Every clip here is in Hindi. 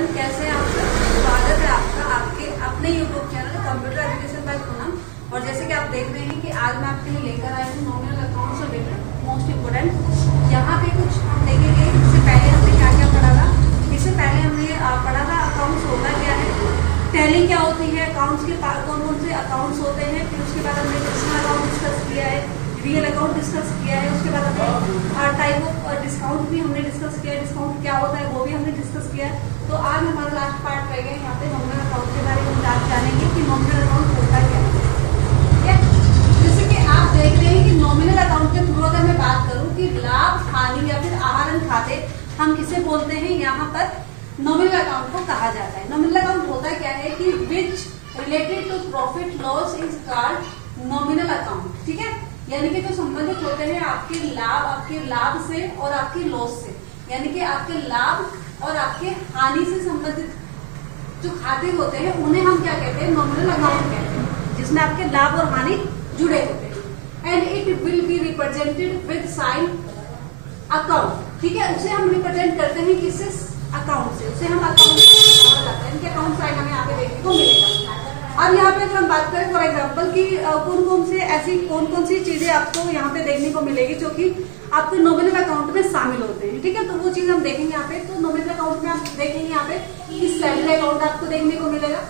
एवरीवन, कैसे हैं आप सब। स्वागत है आपका आपके अपने YouTube channel computer education by Poonam. और जैसे कि आप देख रहे हैं कि आज मैं आपके लिए लेकर आई हूँ नॉमिनल अकाउंट से रिलेटेड मोस्ट इम्पोर्टेंट। यहाँ पे कुछ हम देखेंगे। इससे पहले हमने क्या क्या पढ़ा था। इससे पहले हमने पढ़ा था अकाउंट्स होता क्या है, टैली क्या होती है, अकाउंट्स के कौन कौन से अकाउंट्स होते हैं। फिर उसके बाद हमने पर्सनल अकाउंट डिस्कस किया है, रियल अकाउंट डिस्कस किया है। उसके बाद हमने टाइप ऑफ डिस्काउंट भी हमने डिस्कस किया है, डिस्काउंट क्या होता है वो भी हमने डिस्कस किया है। तो आज हमारा लास्ट पार्ट रह गया यहाँ पे नॉमिनल अकाउंट के बारे में हम जानेंगे कि नॉमिनल अकाउंट होता क्या है। ठीक है, जैसे कि आप देख रहे हैं कि नॉमिनल अकाउंट के थ्रू अगर मैं बात करूँ कि लाभ हानि या फिर आहरण खाते हम किसे बोलते हैं, यहाँ पर नॉमिनल अकाउंट को कहा जाता है। नॉमिनल अकाउंट होता क्या है कि which related to profit loss is called nominal account. ठीक है, यानी कि जो संबंधित होते हैं आपके लाभ से और आपके लॉस से, यानी कि आपके लाभ और आपके हानि से संबंधित जो खाते होते हैं उन्हें हम क्या कहते हैं, नॉमिनल अकाउंट कहते हैं, जिसमें आपके लाभ और हानि जुड़े होते हैं। And it will be represented with sign account. ठीक है, उसे हम रिप्रेजेंट करते हैं किससे, अकाउंट से। उसे हम अकाउंट कहा जाता है, इनके अकाउंट साइन हमें यहाँ पे देखने को मिलेगा। अब यहाँ पे अगर हम बात करें फॉर एग्जाम्पल कि कौन कौन सी चीजें आपको यहाँ पे देखने को मिलेगी जो कि आपके नॉमिनल अकाउंट में शामिल होते हैं। ठीक है, तो वो चीज हम देखेंगे यहाँ पे। तो नॉमिनल अकाउंट में आप देखेंगे यहाँ पे कि सैलरी अकाउंट आपको देखने को मिलेगा,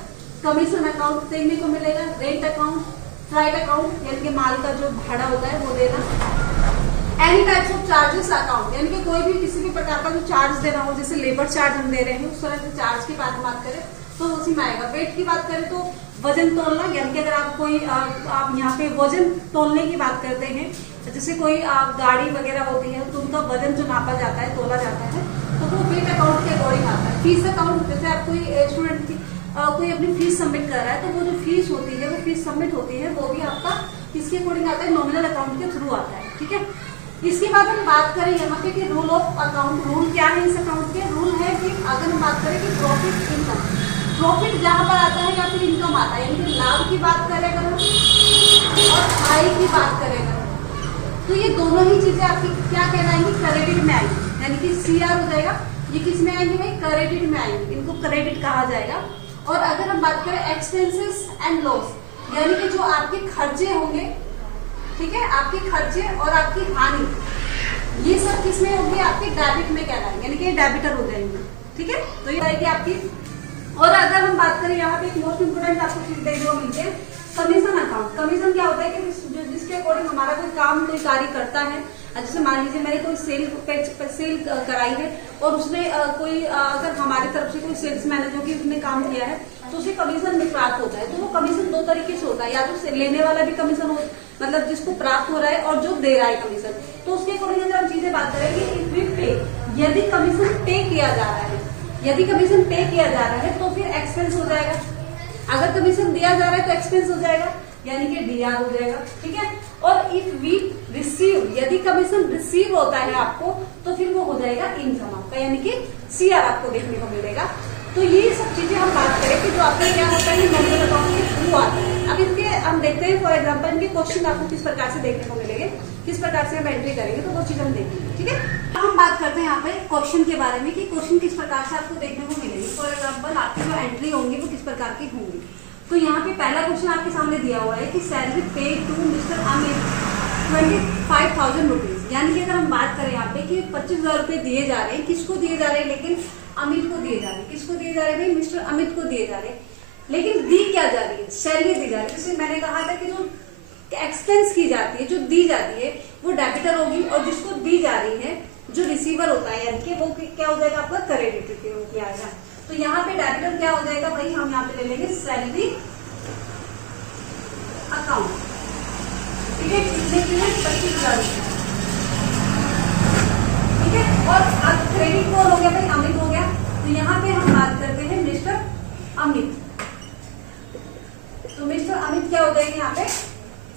कमीशन अकाउंट देखने को मिलेगा, रेंट अकाउंट, फ्लाइट अकाउंट यानी कि माल का जो भाड़ा होता है वो देना, any types of charges account यानी कि कोई भी किसी भी प्रकार का जो चार्ज देना हो, जैसे लेबर चार्ज हम दे रहे हैं उस तरह से चार्ज की बात करें तो उसी में आएगा। वेट की बात करें तो वजन तोलना, यानी कि अगर आप यहाँ पे वजन तोलने की बात करते हैं, जैसे कोई गाड़ी वगैरह होती है तो उनका वजन जो नापा जाता है, तोला जाता है, तो वो वेट अकाउंट के अकॉर्डिंग आता है। फीस अकाउंट, जैसे आप कोई स्टूडेंट की कोई अपनी फीस सबमिट कर रहा है तो वो जो फीस होती है, वो फीस सबमिट होती है, वो भी आपका किसके अकॉर्डिंग आता है, नॉमिनल अकाउंट के थ्रू आता है। ठीक है, इसके बाद हम बात करें यहाँ पे कि रूल ऑफ अकाउंट। रूल क्या है इस अकाउंट के, रूल है कि अगर हम बात करें कि प्रॉफिट इनकम, प्रॉफिट जहां पर आता है या फिर इनकम आता है, यानी कि लाभ की बात करें अगर हम और आय की बात करें अगर, तो ये दोनों ही चीजें आपकी क्या कहलाएंगी, क्रेडिट में आएंगी, यानी कि सीआर हो जाएगा। ये किस में आएंगे भाई, क्रेडिट में आएंगे, इनको क्रेडिट कहा जाएगा। और अगर हम बात करें एक्सपेंसेस एंड लॉस, यानी कि जो आपके खर्चे होंगे, ठीक है, आपके खर्चे और आपकी हानि, ये सब किसमें होंगे, आपके डेबिट में कहलाएंगे, यानी कि डेबिटर हो जाएंगे। ठीक है, तो ये आएगी आपकी। और अगर हम बात करें यहाँ पे एक मोस्ट इंपोर्टेंट आपको चीज देखने को मिलती है, कमीशन अकाउंट। कमीशन क्या होता है कि जिसके अकॉर्डिंग हमारा कोई काम, कोई कार्य करता है, जैसे मान लीजिए मैंने कोई सेल कराई है और उसमें कोई अगर हमारी तरफ से कोई सेल्समैन है जो कि उसने काम किया है तो उसे कमीशन प्राप्त होता है। तो वो कमीशन दो तरीके से होता है, या तो लेने वाला भी कमीशन हो, मतलब जिसको प्राप्त हो रहा है, और जो दे रहा है कमीशन। तो उसके अकॉर्डिंग अगर हम चीजें बात करेंगे, इफ वी पे, यदि कमीशन पे किया जा रहा है, यदि कमीशन पे किया जा रहा है तो फिर एक्सपेंस हो जाएगा। अगर कमीशन दिया जा रहा है तो एक्सपेंस हो जाएगा, यानी कि डीआर हो जाएगा। ठीक है, और इफ वी रिसीव, यदि कमीशन रिसीव होता है आपको तो फिर वो हो जाएगा इनकम आपका, यानी कि सीआर आपको देखने को मिलेगा। तो ये सब चीजें हम बात करें कि जो आपका क्या होता है, नॉमिनल अकाउंट के थ्रू आता है। अब इसके हम देखते हैं फॉर एग्जाम्पल इनके क्वेश्चन आपको किस प्रकार से देखने को मिलेंगे, किस प्रकार से हम एंट्री करेंगे, तो वो चीज हम देखेंगे। ठीक है, हम बात करते हैं यहाँ पे क्वेश्चन के बारे में कि क्वेश्चन किस प्रकार से आपको देखने को मिलेंगे। फॉर एग्जाम्पल आपकी जो एंट्री होंगी वो किस प्रकार की होंगी। तो यहाँ पे पहला क्वेश्चन आपके सामने दिया हुआ है कि सैलरी पे टू मिस्टर अमित 25,000 रुपीज, यानी कि अगर हम बात करें यहाँ पे कि 25,000 रुपए दिए जा रहे हैं, किसको दिए जा रहे हैं, लेकिन अमित को दिए जा रहे हैं। किसको दिए जा रहे हैं, मिस्टर अमित को दिए जा रहे हैं, लेकिन दी क्या जा रही है, सैलरी दी जा रही है। जैसे मैंने कहा था कि जो एक्सपेंस की जाती है, जो दी जाती है वो डेबिटर होगी, और जिसको दी जा रही है जो रिसीवर होता है, यानी कि वो क्या हो जाएगा, आपका क्रेडिट के रूप में आएगा। तो यहाँ पे डेबिटर क्या हो जाएगा भाई, हम यहाँ पे ले लेंगे सैलरी अकाउंट। ठीक है, कितने के लिए, 25,000 रुपए। ठीक है, और अब क्रेडिट कौन हो गया भाई, अमित हो गया। तो यहाँ पे हम बात करते हैं मिस्टर अमित, तो मिस्टर अमित क्या हो जाएंगे, यहाँ पे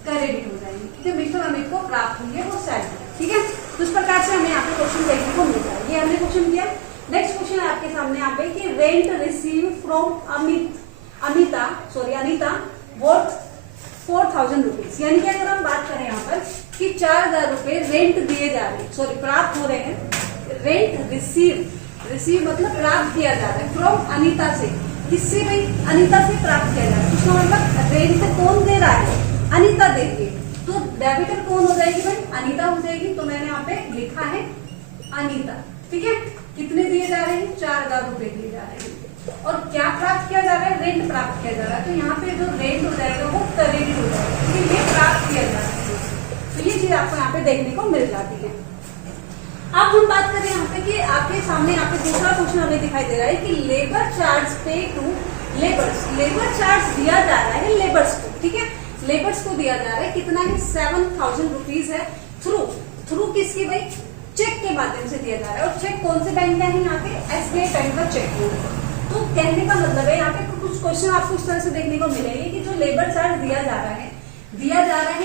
क्रेडिट हो जाएंगे। ठीक है, मिस्टर अमित को प्राप्त हुई है वो सैलरी। ठीक है, तो इस प्रकार से हमें यहाँ पे क्वेश्चन देखने को मिलता है। ये हमने क्वेश्चन किया। नेक्स्ट क्वेश्चन है आपके सामने यहाँ पे कि rent receive from Anita worth 4,000 rupees, यानी कि अगर हम बात करें यहाँ पर कि 4,000 रुपए रेंट दिए जा रहे हैं, प्राप्त हो रहे हैं, रेंट रिसीव रिसीव मतलब प्राप्त किया जा रहा है, फ्रॉम अनीता से। किससे भाई? अनीता से प्राप्त किया जा रहा है। उसका मतलब रेंट कौन दे रहा है? अनीता दे रही है। तो डेबिटर कौन हो जाएगी भाई? अनीता हो जाएगी। तो मैंने यहाँ पे लिखा है अनीता, ठीक है। कितने दिए जा रहे हैं? 4000 रुपए दिए जा रहे हैं। और क्या प्राप्त किया जा रहा है? रेंट प्राप्त किया जा रहा है। तो यहाँ पे जो रेंट हो जाएगा वो क्रेडिट हो जाएगा, क्योंकि ये प्राप्त किया जा रहा है। तो ये चीज आपको यहाँ पे देखने को मिल जाती है। अब हम बात करें यहाँ पे कि आपके सामने यहाँ पे दूसरा क्वेश्चन हमें दिखाई दे रहा है कि लेबर चार्ज पे टू लेबर्स। लेबर चार्ज दिया जा रहा है लेबर्स को, ठीक है। लेबर्स को दिया जा रहा है, कितना है? 7000 रुपीज है। थ्रू किसकी भाई? चेक के माध्यम से दिया जा रहा है। और चेक कौन से बैंक का है? यहाँ पे SBI बैंक का चेक है। तो कहने का मतलब है यहाँ पे कुछ क्वेश्चन आपको इस तरह से देखने को मिलेंगे कि जो लेबर चार्ज दिया जा रहा है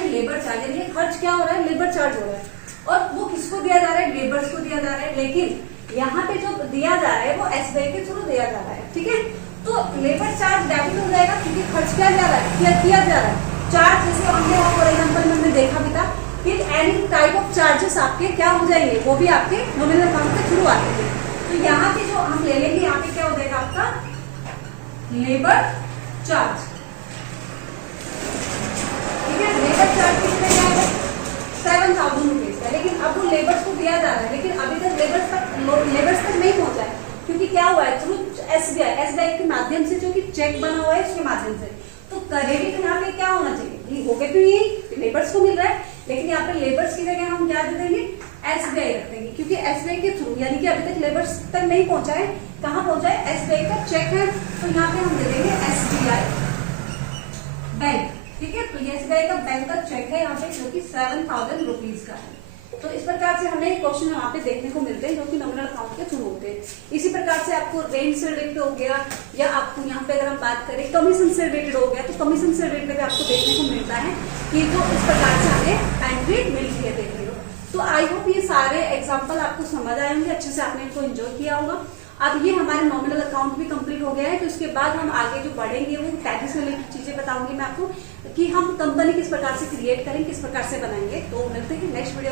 लेबर चार्ज, यानी खर्च क्या हो रहा है? लेबर चार्ज हो रहा है। और वो किसको दिया जा रहा है? लेबर्स को दिया जा रहा है। लेकिन यहाँ पे जो दिया जा रहा है वो SBI के थ्रू दिया जा रहा है, ठीक है। तो लेबर चार्ज डेबिट हो जाएगा, क्योंकि खर्च क्या जा रहा है? किया जा रहा है। चार्ज जैसे हमने फॉर एग्जाम्पल हमने देखा भी था कि एनी टाइप ऑफ चार्जेस आपके क्या हो जाएंगे? वो भी आपके नॉमिनल अकाउंट के थ्रू आते हैं। तो यहाँ पे जो हम ले लेंगे, यहाँ पे क्या हो जाएगा आपका? लेबर चार्ज, ठीक है। लेबर चार्ज कितने का है? 7000 रुपीज का। लेकिन अब वो लेबर्स को दिया जा रहा है, लेकिन अभी तक लेबर्स तक नहीं पहुंचा है, क्योंकि क्या हुआ है? थ्रू SBI के माध्यम से, जो कि चेक बना हुआ है उसके माध्यम से। तो क्रेडिट यहाँ पे क्या होना चाहिए? हो गए तो ये लेबर्स को मिल रहा है, लेकिन यहाँ पे लेबर्स की जगह हम क्या दे देंगे? SBI रख देंगे, क्योंकि SBI के थ्रू, यानी कि अभी तक लेबर्स तक नहीं पहुंचा है। कहाँ पहुंचा है? SBI का चेक है, तो यहाँ पे हम दे देंगे SBI बैंक, ठीक है। तो ये SBI का बैंक का चेक है यहाँ पे, जो कि 7000 रुपीज का है। तो इस प्रकार से हमें क्वेश्चन यहाँ पे देखने को मिलते हैं, जो कि नॉमिनल अकाउंट के थ्रू होते हैं। इसी प्रकार से आपको रेंट से रिलेटेड हो गया, या आपको यहाँ पे अगर हम बात करें कमीशन से रिलेटेड हो गया, तो कमीशन से रिलेटेड भी आपको देखने को मिलता है कि जो इस प्रकार से हमें एंट्री मिलती है देखने को। तो आई होप ये सारे एग्जाम्पल आपको समझ आए होंगे, अच्छे से आपने इनको एंजॉय किया होगा। अब ये हमारे नॉमिनल अकाउंट भी कंप्लीट हो गया है। तो इसके बाद हम आगे जो बढ़ेंगे वो टैली से रिलेटेड चीजें बताऊंगी मैं आपको, कि हम कंपनी किस प्रकार से क्रिएट करें, किस प्रकार से बनाएंगे। तो मिलते हैं नेक्स्ट वीडियो।